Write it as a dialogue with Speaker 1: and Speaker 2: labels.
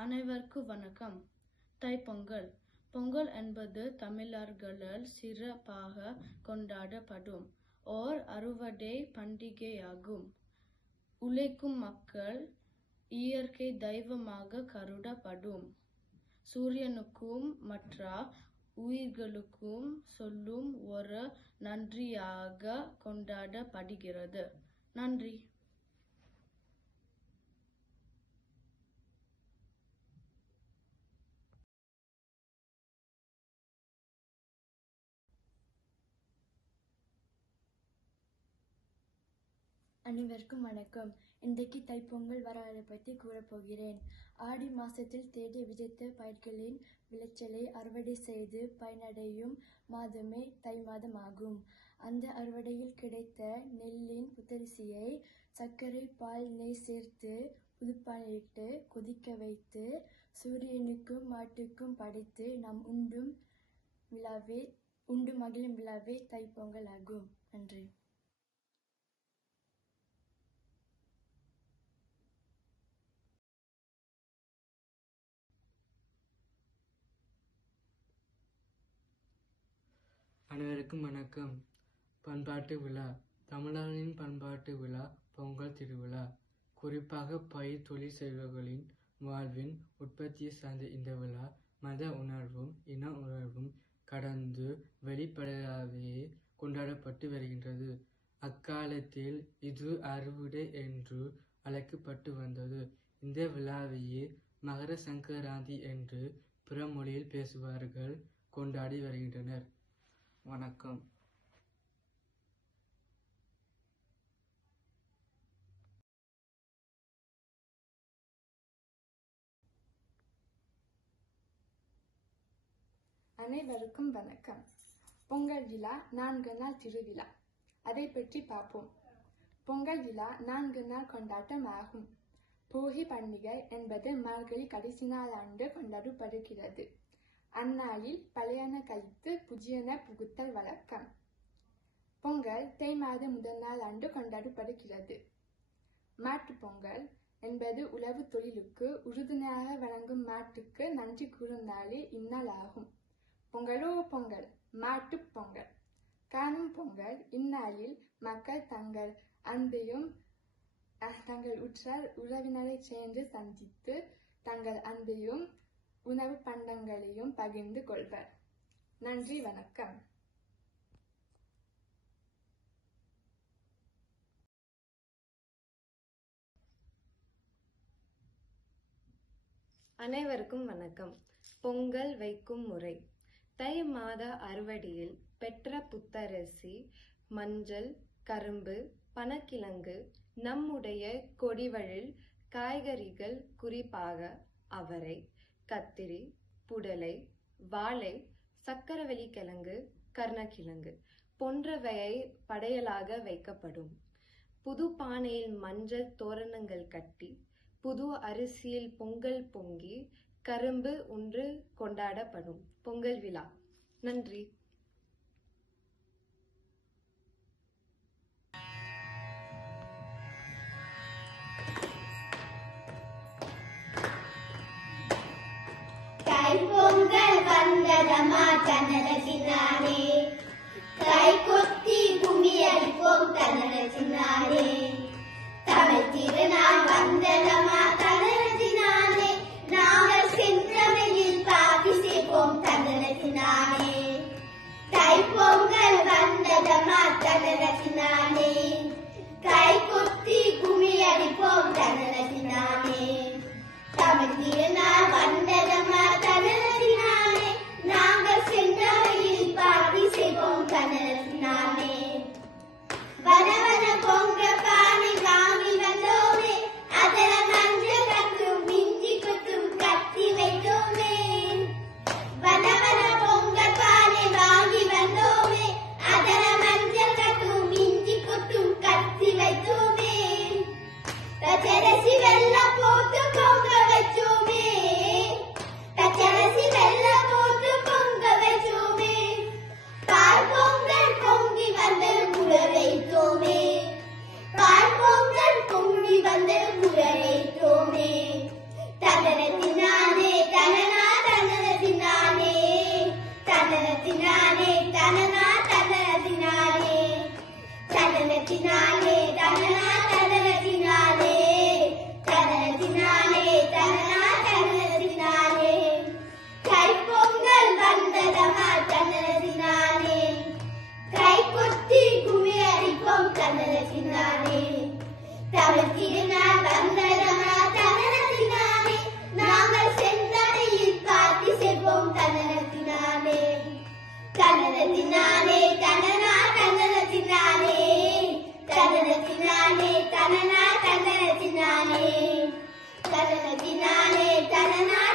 Speaker 1: அனைவருக்கும் வணக்கம். தைப்பொங்கல் பொங்கல். என்பது தமிழர்களால் சிறப்பாக கொண்டாடப்படும் ஓர் அறுவடை பண்டிகையாகும். உழைக்கும் மக்கள் இயற்கை தெய்வமாக கருடப்படும் சூரியனுக்கும் மற்ற உயிர்களுக்கும் சொல்லும் ஒரு நன்றியாக கொண்டாடப்படுகிறது. நன்றி.
Speaker 2: அனைவருக்கும் வணக்கம். இன்றைக்கு தைப்பொங்கல் வரலாறு பற்றி கூறப்போகிறேன் ஆடி மாதத்தில் தேடி விதைத்த பயிர்களின் விளைச்சலை அறுவடை செய்து பயனடையும் மாதமே தை மாதம் ஆகும். அந்த அறுவடையில் கிடைத்த நெல்லின் புத்தரிசியை சர்க்கரை பால் நெய் சேர்த்து புதுப்பானையிட்டு கொதிக்க வைத்து சூரியனுக்கும் மாட்டுக்கும் படைத்து நாம் உண்டும் விழாவே உண்டு மகிழும் விழாவே தைப்பொங்கல் ஆகும். நன்றி.
Speaker 3: அனைவருக்கும் வணக்கம். பண்பாட்டு விழா. தமிழர்களின் பண்பாட்டு விழா பொங்கல் திருவிழா. குறிப்பாக பயிர் தொழில் செய்பவர்களின் வாழ்வின் உற்பத்தியை சார்ந்த இந்த விழா மத உணர்வும் இன உணர்வும் கடந்து வெளிப்படையாகவே கொண்டாடப்பட்டு வருகின்றது. அக்காலத்தில் இது அறுவடை என்று அழைக்கப்பட்டு வந்தது. இந்த விழாவையே மகர சங்கராந்தி என்று பிற மொழியில் பேசுவார்கள் கொண்டாடி வருகின்றனர். வணக்கம்.
Speaker 4: அனைவருக்கும் வணக்கம். பொங்கல் விழா நான்கு நாள் திருவிழா. அதை பற்றி பார்ப்போம். பொங்கல் விழா நான்கு நாள் கொண்டாட்டம் ஆகும். போகி பண்டிகை என்பது மார்கழி கடைசி நாள் ஆண்டு கொண்டாடப்படுகிறது. அந்நாளில் பழையன கழித்து புதியன புகுத்தல் வழக்கம். பொங்கல் தை மாத முதல் நாள் அன்று கொண்டாடப்படுகிறது. மாட்டுப் பொங்கல் என்பது உழவு தொழிலுக்கு உறுதுணையாக வழங்கும் மாட்டுக்கு நன்றி கூறும் நாளே இந்நாள் ஆகும். பொங்கலோ பொங்கல் மாட்டுப் பொங்கல். காணும் பொங்கல் இந்நாளில் மக்கள் தங்கள் அன்பையும் தங்கள் உற்றார் உறவினரை சேர்ந்து சந்தித்து தங்கள் அன்பையும் உணவு பண்டங்களையும் பகிர்ந்து கொள்வர். நன்றி வணக்கம்.
Speaker 5: அனைவருக்கும் வணக்கம். பொங்கல் வைக்கும் முறை. தை மாத அறுவடையில் பெற்ற புத்தரசி மஞ்சள் கரும்பு பனக்கிழங்கு நம்முடைய கொடிவழில் காய்கறிகள் குறிப்பாக அவரை கத்திரி புடலை வாழை சக்கரவள்ளி கிழங்கு கருணக்கிழங்கு போன்றவையை படையலாக வைக்கப்படும். புது பானையில் மஞ்சள் தோரணங்கள் கட்டி புது அரிசியில் பொங்கல் பொங்கி கரும்பு ஒன்று கொண்டாடப்படும். பொங்கல் விழா. நன்றி.
Speaker 6: தரன தினாலே தரனாலே